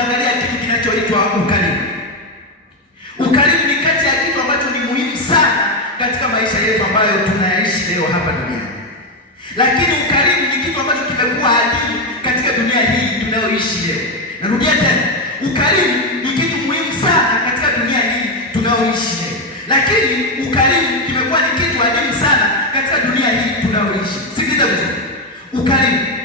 tunaangalia kitu kinachoitwa ukarimu. Ukarimu ni kati ya kitu ambacho ni muhimu sana katika maisha yetu ambayo tunayaishi leo hapa duniani. Lakini ukarimu ni kitu ambacho kimekuwa adimu katika dunia hii tunayoishi leo. Narudia tena, ukarimu ni kitu muhimu sana katika dunia hii tunayoishi leo. Lakini ukarimu kimekuwa ni kitu adimu sana katika dunia hii tunayoishi. Sikiliza vizuri. Ukarimu.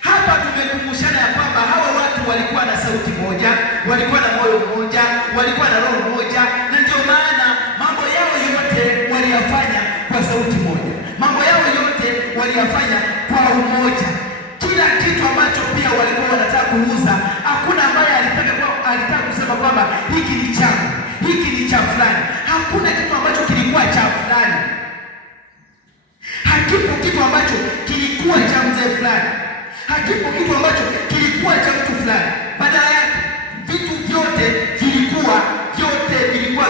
Hapa tumekumbushana ya kwamba hawa watu walikuwa na sauti moja, walikuwa na moyo mmoja, walikuwa na roho moja, na ndio maana mambo yao yote waliyafanya kwa sauti moja. Mambo yao yote waliyafanya kwa umoja. Kila kitu ambacho pia walikuwa wanataka kuuza, hakuna ambaye alitaka kusema kwamba hiki ni changu, hiki ni cha fulani. Hakuna kitu ambacho kilikuwa cha fulani. Hakipo kitu ambacho kilikuwa cha mzee fulani. Hakipo kitu ambacho kilikuwa cha mtu fulani. Badala yake vitu vyote vilikuwa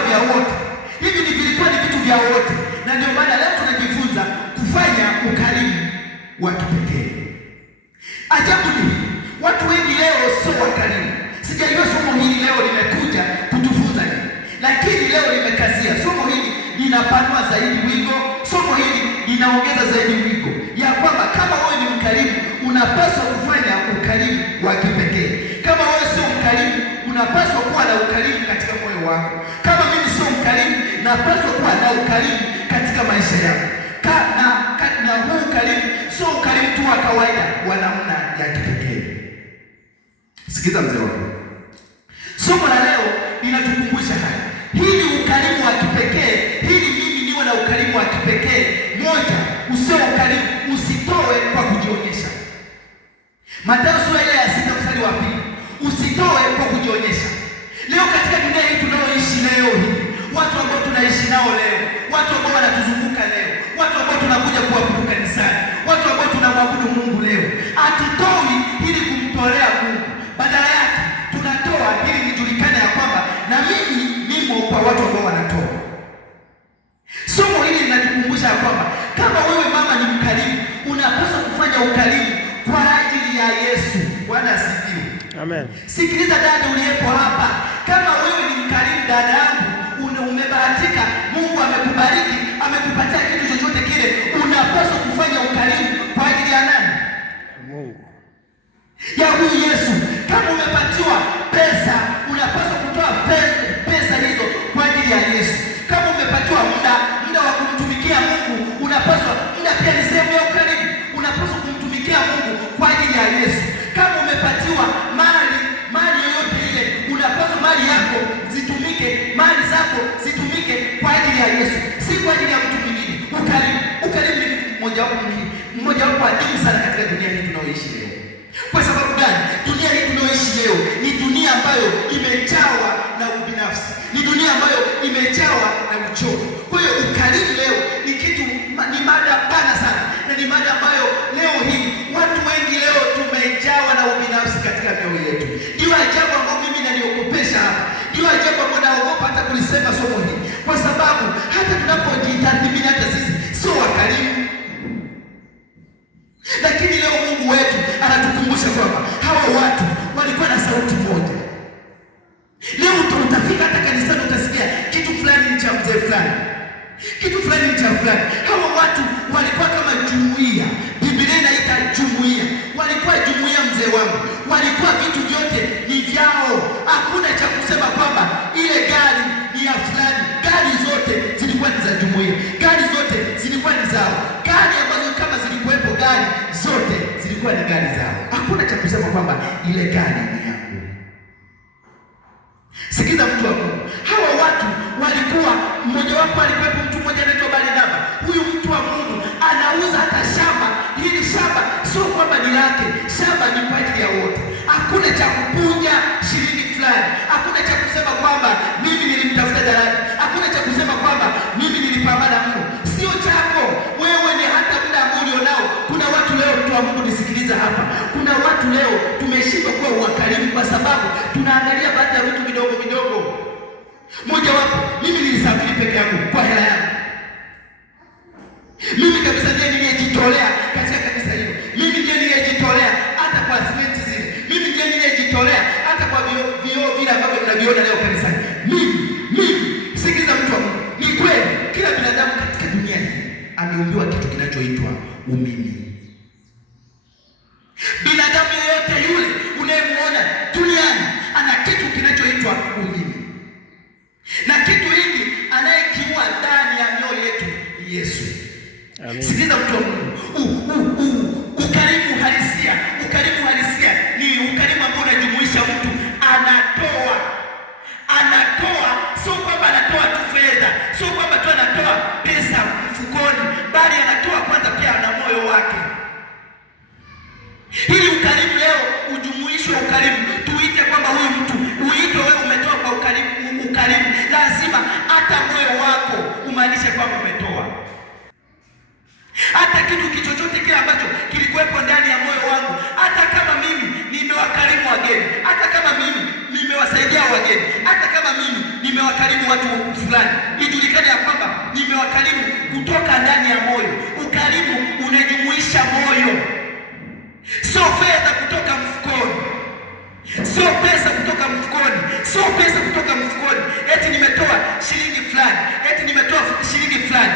vya wote. Hivi vilikuwa ni vitu vya wote, na ndio maana leo tunajifunza kufanya ukarimu wa kipekee. Ajabu ni watu wengi leo sio wakarimu. Sijajua somo hili leo limekuja kutufunza nini, lakini leo limekazia. Somo hili linapanua zaidi wigo, somo hili linaongeza zaidi wigo ya kwamba kama wewe ni mkarimu, unapaswa kufanya ukarimu wa kipekee. Kama wewe sio mkarimu, unapaswa kuwa na ukarimu katika moyo wako. Kama mimi sio mkarimu, napaswa kuwa na ukarimu katika maisha yangu. Na huu ukarimu sio ukarimu tu wa kawaida, wa namna ya kipekee. Sikiza mzee wangu. Somo la leo linatukumbusha haya. Hili ukarimu wa kipekee, hili mimi niwe na ukarimu wa kipekee. Moja, usio ukarimu, usitoe kwa kujionyesha. Mathayo sura ile ya 6 mstari wa 2. Usitoe kwa kujionyesha. Leo katika dunia hii tunaoishi leo hii, watu ambao tunaishi nao leo, watu ambao wanatuzunguka leo, watu ambao tunakuja kuabudu kanisani, watu ambao tunamwabudu Mungu leo, hatutoi ili kumtolea Mungu. Badala yake tunatoa ili nijulikane ya kwamba na mimi nimo kwa watu ambao wanatoa. Somo hili linatukumbusha ya kwamba kama wewe mama ni mkarimu, unapaswa kufanya ukarimu kwa ajili ya Yesu. Bwana asifiwe. Amen. Sikiliza dada uliyepo hapa, kama wewe ni mkarimu dada yangu, umebahatika, Mungu amekubariki, amekupatia kitu chochote kile, unapaswa kufanya ukarimu kwa ajili ya nani? Mungu. Ya huyu Yesu. Kama umepatiwa pesa, unapaswa kutoa pesa hizo kwa ajili ya Yesu. Kama umepatiwa muda wa kumtumikia Mungu, unapaswa, muda pia ni sehemu ya ukarimu, unapaswa kumtumikia Mungu kwa ajili ya Yesu. Kama umepatiwa mali yoyote ile, unapaswa mali yako mali zako zitumike kwa ajili ya Yesu, si kwa ajili ya mtu mwingine. Ukarimu ni mmoja wapo adimu sana katika dunia hii tunaoishi leo. Kwa sababu gani? Dunia hii tunaoishi leo ni dunia ambayo imejawa na ubinafsi, ni dunia ambayo imejawa na uchovu. Kwa hiyo ukarimu leo ni mada pana sana, na ni mada ambayo leo hii watu wengi leo tumejawa na ubinafsi katika mioyo yetu. Ndio ajabu ambayo mimi naliokopesha hapa, ndio ajabu ambayo naogopa hata kulisema somo hili, kwa sababu hata tunapojitathmini hata sisi sio wakarimu. Lakini leo Mungu wetu anatukumbusha kwamba hawa watu walikuwa na sauti moja. Leo utafika hata kanisani, utasikia kitu fulani ni cha mzee fulani, kitu fulani ni cha fulani. Hawa watu walikuwa kama jumuiya. Biblia inaita jumuiya. Walikuwa jumuiya, mzee wangu. Walikuwa vitu vyote ni vyao. Hakuna cha kusema kwamba ile gari ni ya fulani. Gari zote zilikuwa ni za jumuiya. Gari zote zilikuwa ni zao. Gari ambazo kama zilikuwepo gari zote zilikuwa ni gari zao. Hakuna cha kusema kwamba ile gari ni yangu. Sikiza mtu wa Mungu. Hawa watu walikuwa, mmoja wapo alikuwepo mtu mmoja anaitwa Barnaba. Huyu mtu wa Mungu anauza hata shamba. Hili shamba sio kwamba ni lake, shamba ni kwa ajili ya wote. Hakuna cha kupunja shilingi fulani. Hakuna cha kusema kwamba mimi nilimtafuta daraja. Hakuna cha kusema kwamba mimi nilipambana mno. Sio chako. Wewe ni hata muda ambao ulionao. Kuna watu leo, mtu wa Mungu nisikiliza hapa, kuna watu leo tumeshindwa kuwa wakarimu kwa sababu tunaangalia baadhi ya vitu vidogo vidogo. Moja wapo, mimi nilisafiri peke yangu kwa hela yangu. Mimi kabisa ndiye niliyejitolea katika kanisa hilo. Mimi ndiye niliyejitolea hata kwa simenti zile. Mimi ndiye niliyejitolea hata kwa unaiona leo kanisani. Mimi sikiliza mtu wa Mungu. Ni kweli kila binadamu katika dunia hii ameumbiwa kitu kinachoitwa umimi. Binadamu yeyote yule unayemuona duniani ana kitu kinachoitwa umimi. Na kitu hiki anayekiua ndani ya mioyo yetu ni Yesu. Amen. Sikiliza mtu wa Mungu. Ukarimu halisia ni ukarimu ambao unajumuisha mtu anatoa, sio kwamba anatoa tu fedha, sio kwamba tu anatoa pesa mfukoni, bali anatoa kwanza pia na moyo wake. Ili ukarimu leo ujumuishwe ukarimu, tuite kwamba huyu mtu uite wewe umetoa kwa ukarimu, lazima hata moyo wako umaanishe kwamba umetoa. Hata kitu chochote kile ambacho kilikuwepo ndani ya moyo wangu, hata kama mimi nimewakarimu wageni, hata kama mimi nimewasaidia wageni, hata kama mimi nimewakarimu watu fulani, ijulikane ya kwamba nimewakarimu kutoka ndani ya moyo. Ukarimu unajumuisha moyo, sio fedha kutoka mfukoni, sio pesa kutoka mfukoni, sio pesa kutoka mfukoni. Eti nimetoa shilingi fulani, eti nimetoa shilingi fulani.